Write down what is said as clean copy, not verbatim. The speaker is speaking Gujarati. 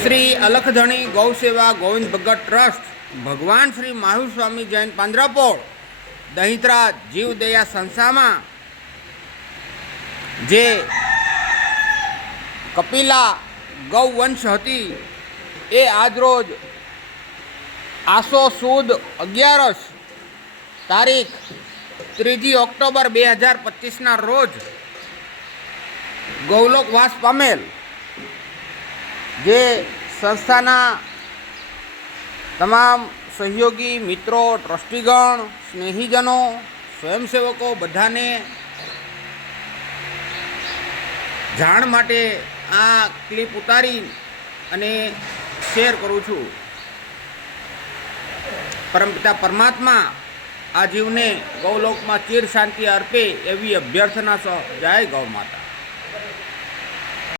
શ્રી અલખધણી ગૌસેવા ગોવિંદ ભગત ટ્રસ્ટ, ભગવાન શ્રી મહાવીર સ્વામી જૈન પાંજરાપોળ, દહિત્રા જીવદયા સંસ્થામાં જે કપિલા ગૌવંશ હતી એ આજરોજ આસો સુદ 11 તારીખ 3 ઓક્ટોબર 2025ના રોજ ગૌલોકવાસ પામેલ જે સંસ્થાના તમામ સહયોગી મિત્રો, ટ્રસ્ટીગણ, સ્નેહીજનો, સ્વયંસેવકો બધાને જાણ માટે આ ક્લિપ ઉતારી અને શેર કરું છું. પરમપિતા પરમાત્મા આ જીવને ગૌલોકમાં ચિર શાંતિ અર્પે એવી અભ્યર્થના સહ. જય ગૌ માતા.